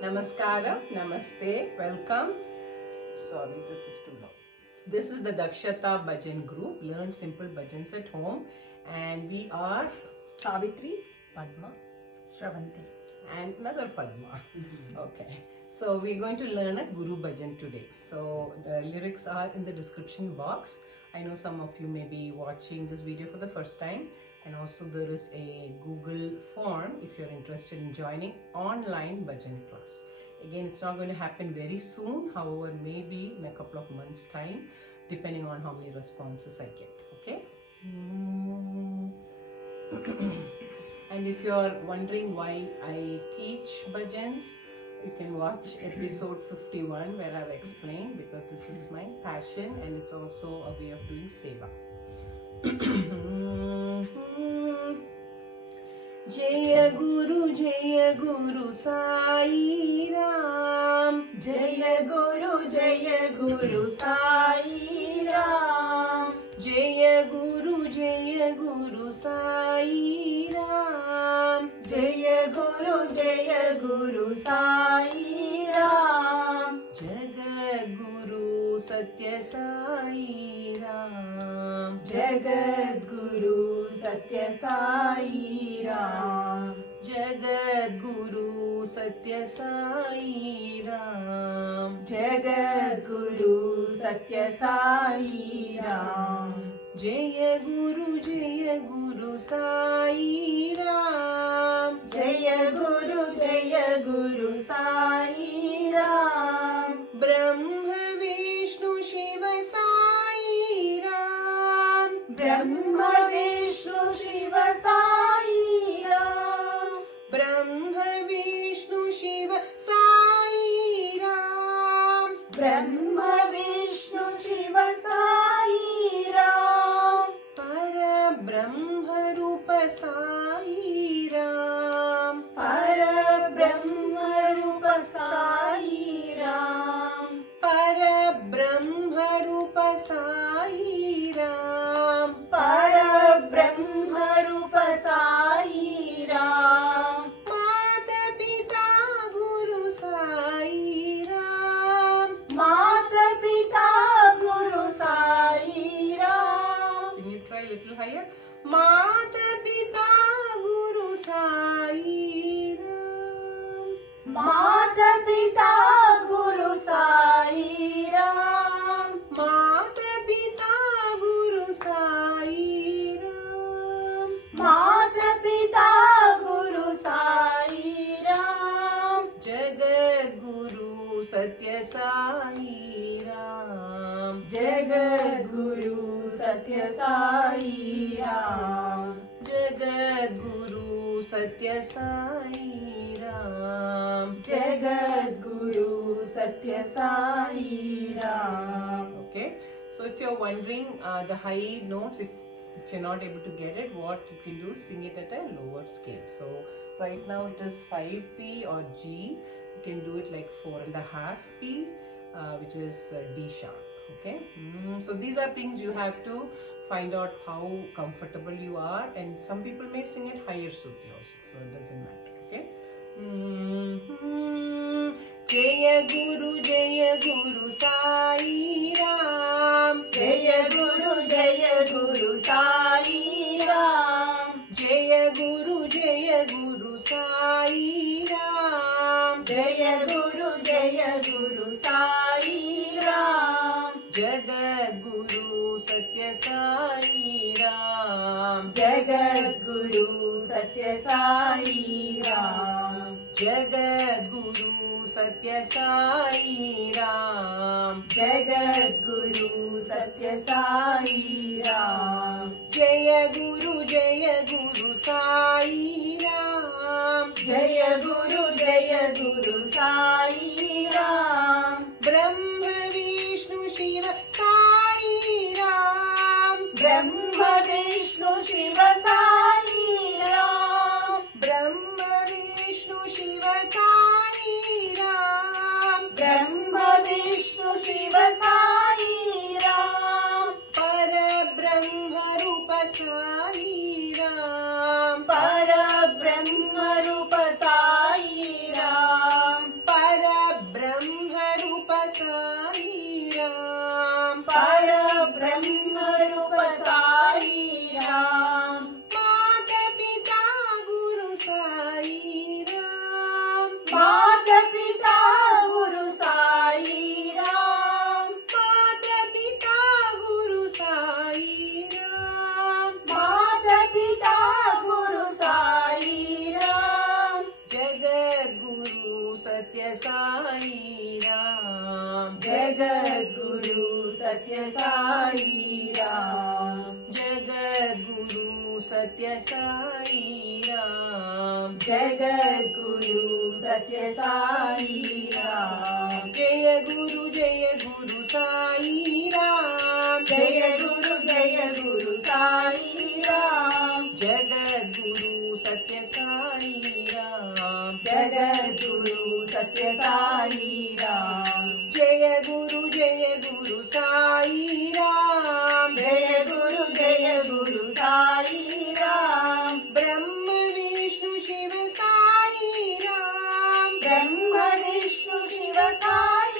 Namaskaram, Namaste, welcome. Sorry, this is too loud. This is the Dakshata Bhajan group, Learn Simple Bhajans at Home, and we are Savitri, Padma, Shravanti. and another Padma. Okay, so we're going to learn a Guru Bhajan today. So the lyrics are in the description box. I know some of you may be watching this video for the first time, and also there is a Google form if you're interested in joining online Bhajan class. Again, it's not going to happen very soon, however, maybe in a couple of months' time, depending on how many responses I get. Okay. And if you're wondering why I teach bhajans, you can watch episode 51 where I've explained, because this is my passion and it's also a way of doing seva. Jaya Guru Sai Ram. Jaya Guru Sai Ram. Jaya Guru Sai Ram. Jaya Guru Sai Ram. Jagat Guru Satya Sai Ram. Jagat Guru Satya Sai Ram. Jagat Guru Satya Sai Ram. Jagat Guru Satya Sai Ram. Jaya Guru Sai Ram. Jaya Guru Sai Ram. Brahma Vishnu Shiva Sai Ram. Brahma Vishnu Shiva Sai Ram. Brahma Vishnu Shiva Sai Ram. Brahma Vishnu Shiva Sai Ram. Para Brahma Rupa Sai Ram. Para Brahma Rupa Sai Ram. Para Brahma Rupa Sai Ram. Para Brahma Rupa Sai Ram. Mata Pita Guru Sai Ram. Mata Pita Guru Sai Ram. Can you try a little higher? Mata Pita Guru Sai Ram. Mata Pita Guru Sai Ram. Mata Pita Guru Sai Ram. Mata Pita Guru Sai Ram. Jagat Guru Satya Sai Ram. Jagat Guru Satya Sai Ram. Jagat Guru Satya Sai Ram. Jagat Guru Satya Sai Ram. Okay, so if you're wondering the high notes, if you're not able to get it, what you can do, sing it at a lower scale. So right now it is 5P or G. You can do it like 4.5P, which is D sharp. Okay, so these are things you have to find out how comfortable you are, and some people may sing it higher Shruti also, so it doesn't matter. Okay. Jaya Guru Sai Ram. Jaya Guru Sai Ram. Jaya Guru Sai Ram. Jaya Guru Sai Ram. Jagat Guru Satya Sai Ram. Jagat Guru Satya Sai Ram. Jagat Guru Satya Sai Ram. Jagat Guru Satya Sai Ram. Jaya Guru Sai Ram. Jaya Guru Sai Ram. Brahma Vishnu Shiva Sai Ram. Brahma Vishnu Shiva Sai Ram. Brahma Vishnu Shiva Sai Ram. Brahma Vishnu Shiva Sai Ram. Para Brahma Rupa Sai Ram. Para Brahma Rupa Sai Ram. Sai Ram. Jagadguru Satya Sai Ram. Jagadguru Satya Sai Ram. Jagadguru Satya Sai Ram. Jaya Guru Sai Ram. Jaya Guru Sai Ram. Jagadguru Satya Sai Ram. Jagadguru Satya Sai Ram. Jaya Guru Sai Ram. Jaya Guru Sai Ram. Brahma Vishnu Shiva Sai Ram. Brahma Vishnu Shiva Sai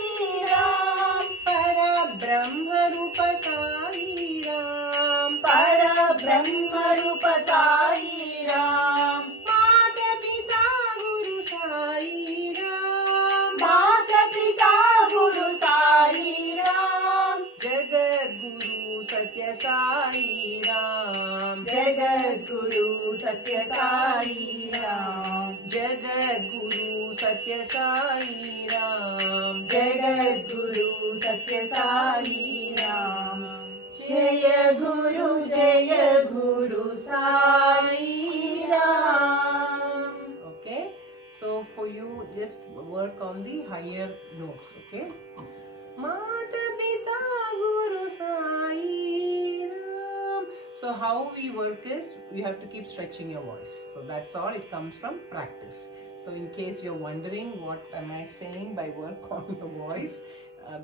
Ram. Para Brahma Rupa Sai Ram. Para Brahma Rupa Sai Ram. Mata Pita Guru Sai Ram. Mata Pita Guru Sai Ram. Jagadguru Satya Sai Ram. Jagadguru Satya Sai Ram. Jagadguru Satya Sai Ram. Jagadguru Satya Sai Ram. Jaya Guru Sai Ram. Okay, so for you just work on the higher notes. Okay, Mata Pita Guru Sai Ram. So how we work is you have to keep stretching your voice. So that's all. It comes from practice. So in case you're wondering what am I saying by work on your voice,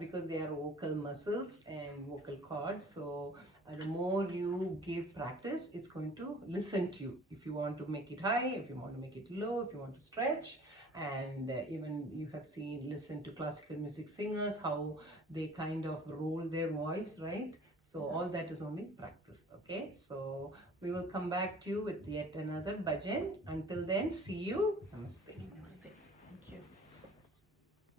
because they are vocal muscles and vocal cords. So the more you give practice, it's going to listen to you. If you want to make it high, if you want to make it low, if you want to stretch, and even you have listened to classical music singers, how they kind of roll their voice, right? So all that is only practice. Okay, so we will come back to you with yet another bhajan. Until then, see you. Namaste. Namaste.